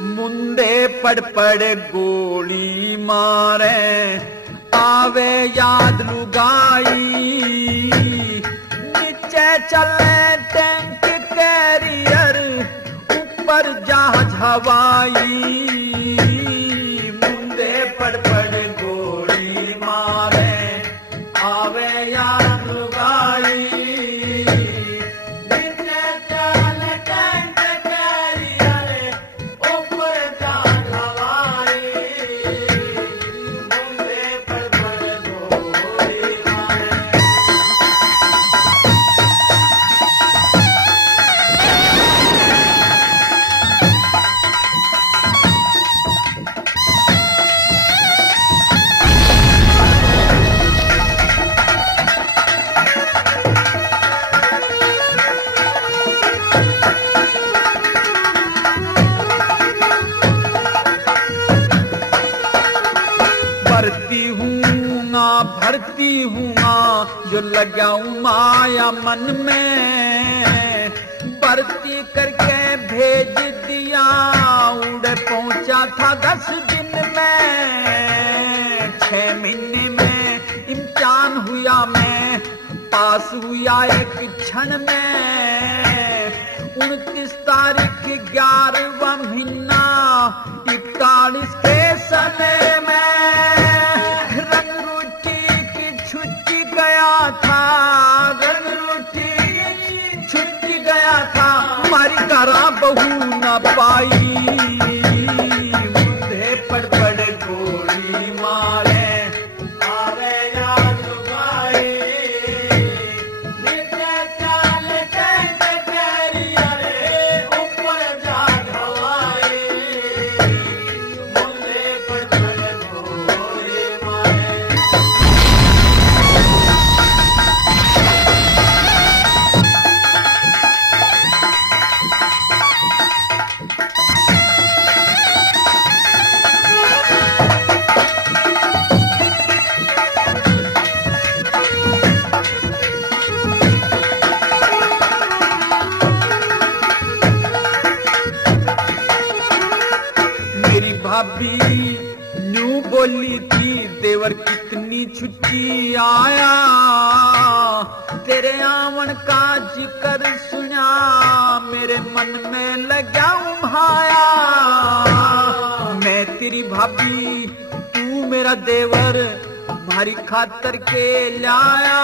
मुंदे पड़ गोली मारे आवे याद लुगाई नीचे चले टैंक कैरियर ऊपर जहाज हवाई मुंदे पड़ गोली मारे आवे याद लुगाई भरती हूँ जो लगाऊं माया मन में भर्ती करके भेज दिया उड़े पहुंचा था 10 दिन में 6 महीने में इम्तिहान हुआ मैं पास हुआ एक क्षण में 29 तारीख 11वां महीना 41 के समय में छुट्टी गया था हमारी करा बहू न पाई मुंदे पड़ गोली मारे आवे याद लुगाई नीचे चाल कैरियर ऊपर जहाज हवाई मुंदे पड़ गोली मारे भाभी न्यू बोली थी देवर कितनी छुट्टी आया तेरे आवन का जिक्र सुना मेरे मन में लगा भाया मैं तेरी भाभी तू मेरा देवर भारी खातर के लाया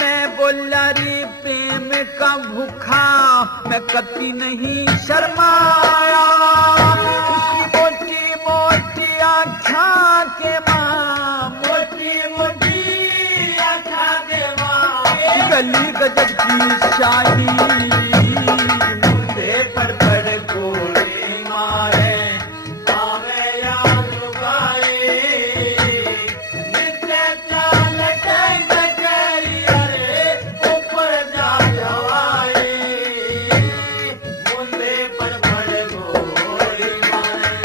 मैं बोला रे प्रेम का भूखा मैं कभी नहीं शर्माया मोटी मोटी आँखा के माँ मोटी मोटी आँखा के माँ गली गजब की शाही मुंदे पड़ गोली मारे आवे याद लुगाई नीचे चाल कैरियर ऊपर जहाज हवाई मुंदे पड़ गोली मारे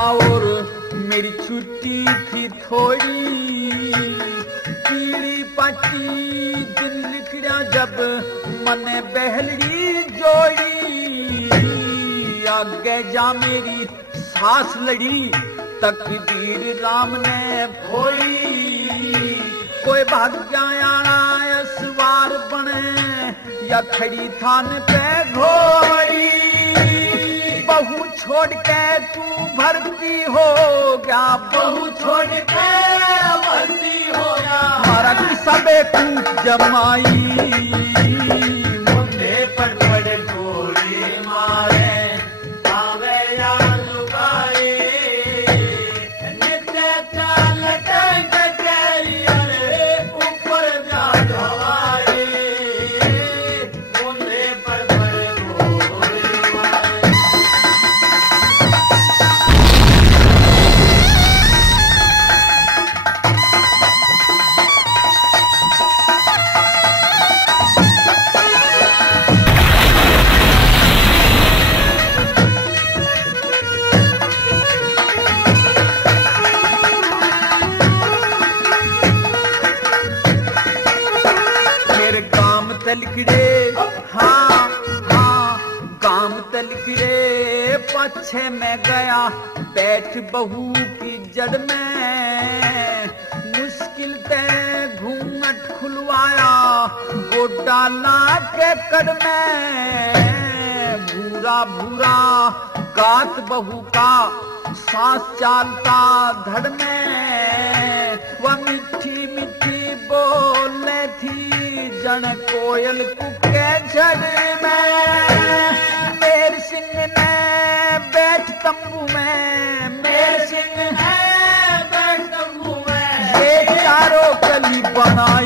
और मेरी छुट्टी थी थोड़ी पीड़ी पाटी दिन निकला जब मने बहलड़ी जोड़ी आगे जा मेरी सांस लड़ी तकदीर राम ने खोई कोई भाग्याना सवार बने या खड़ी थान पे घोड़ी बहू छोड़ के तू भर्ती हो गया बहू छोड़ के भर्ती हो गया हमारा किस्सा बेकूफ जमाई मुंदे पड़ गोली मारे आवे याद लुगाई नीचे चाल कैरियर ऊपर जहाज हवाई मुंदे पड़ गोली मारे लिख रे पछे में गया बैठ बहू की जड़ में मुश्किल ते घूंघट खुलवाया गोटा ला के कड़ में भूरा भूरा गात बहू का सांस चालता धड़ में वह मिठी मिठी बोले थी जन कोयल कुके झड़ में मेर सिंह ने बैठ तंबू में मेर सिंह है बैठ तंबू में ये चारों कली बनाई